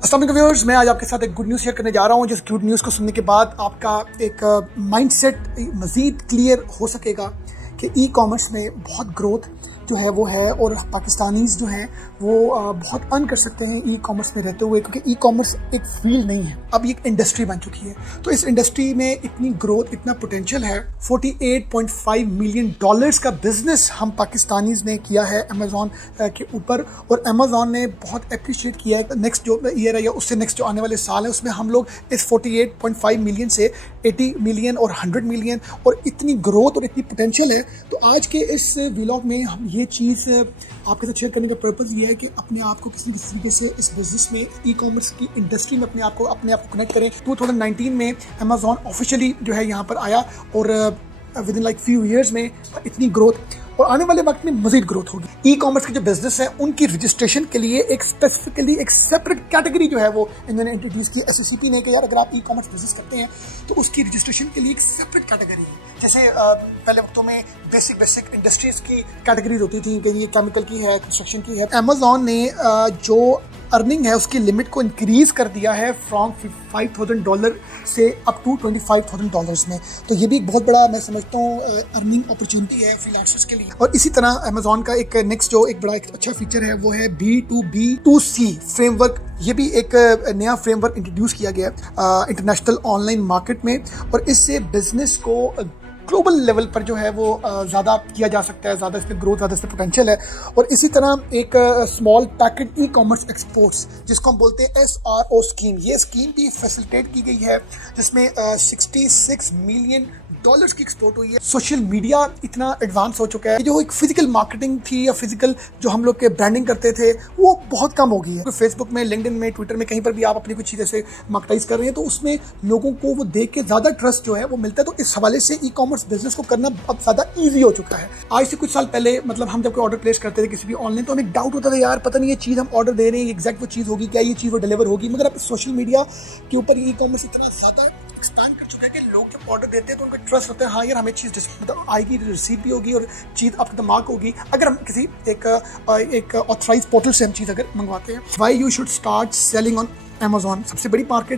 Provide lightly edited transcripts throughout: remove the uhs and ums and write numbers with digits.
अस्सलाम वालेकुम व्यूअर्स, मैं आज आपके साथ एक गुड न्यूज़ शेयर करने जा रहा हूं। जिस गुड न्यूज़ को सुनने के बाद आपका एक माइंडसेट मज़ीद क्लियर हो सकेगा कि ई कॉमर्स में बहुत ग्रोथ जो है वो है और पाकिस्तानीज़ जो हैं वो बहुत अर्न कर सकते हैं ई कॉमर्स में रहते हुए, क्योंकि ई कॉमर्स एक फील्ड नहीं है, अब ये एक इंडस्ट्री बन चुकी है। तो इस इंडस्ट्री में इतनी ग्रोथ, इतना पोटेंशियल है। $48.5 मिलियन का बिजनेस हम पाकिस्तानीज़ ने किया है अमेज़ॉन के ऊपर, और अमेज़ॉन ने बहुत अप्रिशिएट किया है। नेक्स्ट जो ईयर है या उससे नेक्स्ट जो आने वाले साल है उसमें हम लोग इस 48.5 मिलियन से 80 मिलियन और 100 मिलियन, और इतनी ग्रोथ और इतनी पोटेंशियल है। तो आज के इस व्लॉग में हम ये चीज़ आपके साथ शेयर करने का पर्पज़ ये है कि अपने आप को किसी तरीके से इस बिजनेस में, ई कॉमर्स की इंडस्ट्री में अपने आप को कनेक्ट करें। 2019 में अमेज़ॉन ऑफिशियली जो है यहाँ पर आया और with in like few years में इतनी ग्रोथ, और आने वाले वक्त में मजीद ग्रोथ होगी। ई कॉमर्स के जो बिजनेस है उनकी रजिस्ट्रेशन के लिए एक स्पेसिफिकली एक सेपरेट कैटेगरी जो है वो इन्होंने इंट्रोड्यूस की SSCP ने, कि यार अगर आप ई कॉमर्स बिजनेस करते हैं तो उसकी रजिस्ट्रेशन के लिए एक सेपरेट कैटेगरी है। जैसे पहले वक्तों में बेसिक इंडस्ट्रीज की कैटेगरीज होती थी कि ये केमिकल की है, कंस्ट्रक्शन की है। अमेज़ॉन ने जो अर्निंग है उसकी लिमिट को इंक्रीज कर दिया है फ्रॉम $5,000 से अप टू $25,000 में। तो ये भी एक बहुत बड़ा, मैं समझता हूँ, अर्निंग अपॉर्चुनिटी है फ्रीलांसर्स के लिए। और इसी तरह अमेज़ॉन का एक नेक्स्ट जो एक बड़ा एक अच्छा फीचर है वो है B2B2C फ्रेमवर्क। ये भी एक नया फ्रेमवर्क इंट्रोड्यूस किया गया इंटरनेशनल ऑनलाइन मार्केट में, और इससे बिजनेस को ग्लोबल लेवल पर जो है वो ज़्यादा किया जा सकता है, ज़्यादा इसमें ग्रोथ, ज़्यादा इसमें पोटेंशियल है। और इसी तरह एक small packet e commerce exports, जिसको हम बोलते हैं SRO स्कीम, ये स्कीम भी फैसिलिटेट की गई है, जिसमें $66 मिलियन की एक्सपोर्ट हुई है। सोशल मीडिया इतना एडवांस हो चुका है, जो एक फिजिकल मार्केटिंग थी या फिजिकल जो हम लोग के ब्रांडिंग करते थे वो बहुत कम हो गई है। तो फेसबुक में, लिंक्डइन में, ट्विटर में, कहीं पर भी आप अपनी कुछ चीज़ ऐसे मार्केटाइज कर रहे हैं तो उसमें लोगों को वो देख के ज़्यादा ट्रस्ट जो है वो मिलता है। तो इस हवाले से ई कॉमर्स बिजनेस को करना अब ज़्यादा ईजी हो चुका है। आज से कुछ साल पहले मतलब हम जब कोई ऑर्डर प्लेस करते थे किसी भी ऑनलाइन, तो हमें डाउट होता था, यार पता नहीं ये चीज़ हम ऑर्डर दे रहे हैं एग्जैक्ट वो चीज़ होगी क्या, ये चीज़ वो डिलीवर होगी। मगर अब सोशल मीडिया के ऊपर ई कॉमर्स इतना ज़्यादा एक्सपैंड कर चुका है कि लोग जब ऑर्डर देते हैं तो उनका ट्रस्ट होता है, हाँ यार हमें चीज़ मतलब आएगी, रिसीव भी होगी और चीज़ आपके दिमाग होगी। अगर हम किसी एक ऑथराइज पोर्टल से हम चीज़ अगर मंगवाते हैं। Why you should start selling on Amazon. सबसे बड़ी बात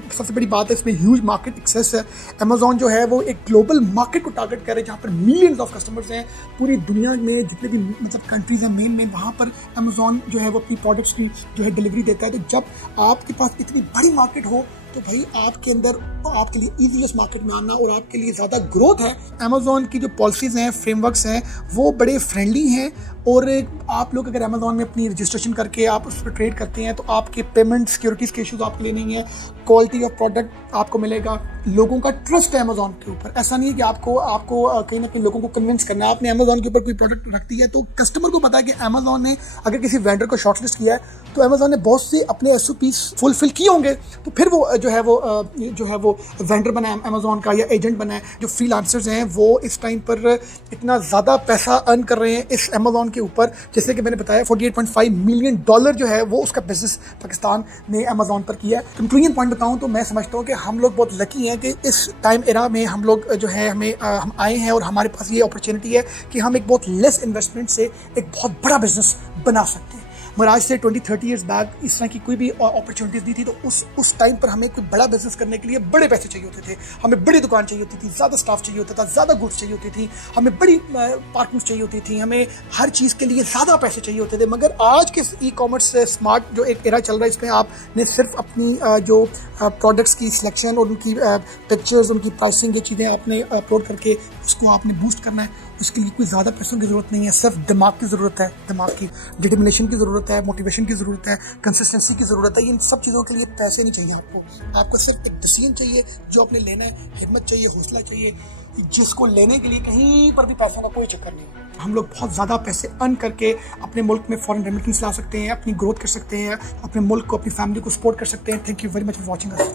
है इसमें ह्यूज मार्केट एक्सेस है। अमेज़ॉन जो है वो एक ग्लोबल मार्केट को टारगेट कर रहे हैं, जहाँ पर मिलियंस ऑफ कस्टमर्स हैं। पूरी दुनिया में जितने भी मतलब कंट्रीज हैं मेन वहाँ पर अमेज़ॉन जो है वो अपनी प्रोडक्ट्स की जो है डिलीवरी देता है। तो जब आपके पास इतनी बड़ी मार्केट हो तो भाई आपके अंदर आपके लिए ईजी उस मार्केट में आना और आपके लिए ज़्यादा ग्रोथ है। अमेज़ॉन की जो पॉलिसीज़ हैं, फ्रेमवर्क्स हैं, वो बड़े फ्रेंडली हैं। और आप लोग अगर अमेज़ॉन में अपनी रजिस्ट्रेशन करके आप उस पर ट्रेड करते हैं तो आपके पेमेंट सिक्योरिटीज़ के इशूज़ आपके लिए नहीं है। क्वालिटी ऑफ प्रोडक्ट आपको मिलेगा। लोगों का ट्रस्ट है अमेज़ॉन के ऊपर। ऐसा नहीं है कि आपको कहीं ना कहीं लोगों को कन्विंस करना है। आपने अमेज़ॉन के ऊपर कोई प्रोडक्ट रख दिया है तो कस्टमर को पता है कि अमेज़ॉन ने अगर किसी वेंडर को शॉर्टलिस्ट किया है तो अमेज़ॉन ने बहुत से अपने SOPs फुलफिल किए होंगे, तो फिर वो जो है वो वेंडर बना है अमेज़ॉन का या एजेंट बना है। जो फ्रीलांसर्स हैं वो इस टाइम पर इतना ज़्यादा पैसा अर्न कर रहे हैं इस अमेज़ॉन के ऊपर। जैसे कि मैंने बताया $48.5 मिलियन जो है वो उसका बिजनेस पाकिस्तान ने अमेज़ॉन पर किया है। कंक्लूजन पॉइंट बताऊं तो मैं समझता हूं कि हम लोग बहुत लकी हैं कि इस टाइम एरा में हम लोग जो है हम आए हैं और हमारे पास ये अपॉर्चुनिटी है कि हम एक बहुत लेस इन्वेस्टमेंट से एक बहुत बड़ा बिजनेस बना सकते हैं। मगर आज से 20-30 ईयर्स बैक इस तरह की कोई भी अपॉर्चुनिटीज दी थी तो उस टाइम पर हमें कोई बड़ा बिजनेस करने के लिए बड़े पैसे चाहिए होते थे, हमें बड़ी दुकान चाहिए होती थी, ज़्यादा स्टाफ चाहिए होता था, ज़्यादा गुड्स चाहिए होती थी, हमें बड़ी पार्किंग चाहिए होती थी, हमें हर चीज़ के लिए ज़्यादा पैसे चाहिए होते थे। मगर आज के ई कॉमर्स स्मार्ट जो एक एरा चल रहा है, इसमें आपने सिर्फ अपनी जो प्रोडक्ट्स की सिलेक्शन और उनकी पिक्चर्स, उनकी प्राइसिंग, ये चीज़ें आपने अपलोड करके उसको आपने बूस्ट करना है। उसके लिए कोई ज़्यादा पैसों की ज़रूरत नहीं है, सिर्फ दिमाग की ज़रूरत है, दिमाग की डिटर्मिनेशन की ज़रूरत है, मोटिवेशन की ज़रूरत है, कंसिस्टेंसी की ज़रूरत है। इन सब चीज़ों के लिए पैसे नहीं चाहिए आपको सिर्फ एक डिसीजन चाहिए जो आपने लेना है, हिम्मत चाहिए, हौसला चाहिए, जिसको लेने के लिए कहीं पर भी पैसों का कोई चक्कर नहीं। हम लोग बहुत ज़्यादा पैसे अर्न करके अपने मुल्क में फॉरेन रेमिटेंस ला सकते हैं, अपनी ग्रोथ कर सकते हैं, अपने मुल्क को, अपनी फैमिली को सपोर्ट कर सकते हैं। Thank you very much for watching us.